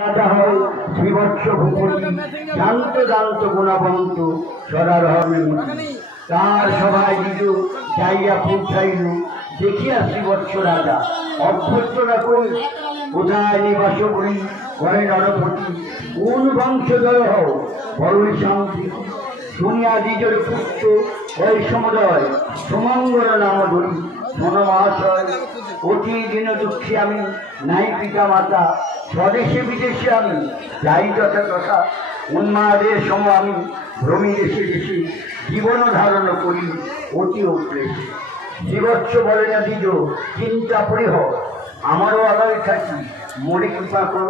রাজা হয় শ্রীবৎস ভূপতি, জান্ত জান্ত গুণবন্ত সদাধর্মে তার সভায় দ্বিজ যাইয়া পৌঁছাইল। দেখিয়া শ্রীবৎস রাজা অভ্যর্থনা করি, কোথায় নিবাস করি করে নরপতি, কোন বংশধর হও বড়ই শান্তি। শুনিয়া দ্বিজের পুত্র ওই সমুদয় সুমঙ্গল নাম ধরি, শোন মহাশয় অতি দিন দুঃখী আমি, নাই পিতা মাতা, স্বদেশে বিদেশে আমি যাই তথা তথা, উন্মাদের সম আমি ভ্রমি দেশে দেশে, জীবন ধারণ করি অতি অক্লেশে। শ্রীবৎস বলে না দ্বিজ চিন্তা পরিহ, আমারও আলোয় থাকি মরে কৃপা কর।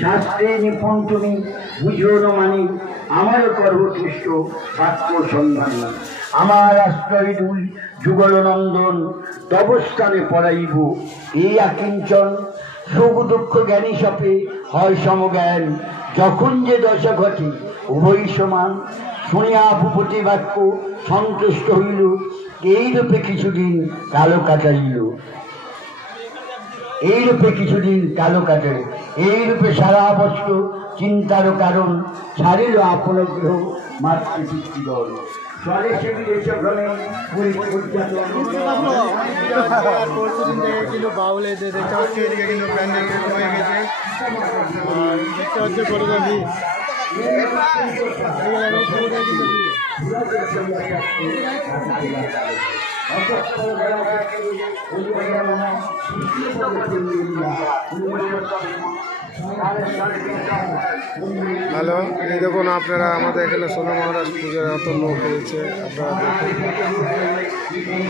শাস্ত্রে নিপুণ তুমি বুঝিও ন মানি, আমারও কর্মকৃষ্ট বাক্য সন্ধানী। আমার আশ্রয় দুই যুগল নন্দন, তবস্থানে পড়াইব এই আকিঞ্চন। সুখ দুঃখ জ্ঞানী সাপে হয় সমজ্ঞান, যখন যে দশা ঘটে উভয় সমান। শুনিয়া ভূপতি বাক্য সন্তুষ্ট হইল, এইরূপে কিছুদিন কালো কাটাইল। এইরূপে কিছুদিন কালো কাটে, এইরূপে সারা বছর চিন্তার কারণ, ছাড়িল আপন গৃহ মাতৃপিতৃগণ। স্বদেশে বিদেশে ভ্রমে বাউলে দেখতে পাচ্ছি, এদিকে কিন্তু প্যান্ডেল হয়ে গেছে, দেখতে পাচ্ছি ফটোগ্রাফি। হ্যালো, এই দেখুন আপনারা আমাদের এখানে ষোলো মহারাজ পূজার এত লোক হয়েছে, আপনারা দেখুন।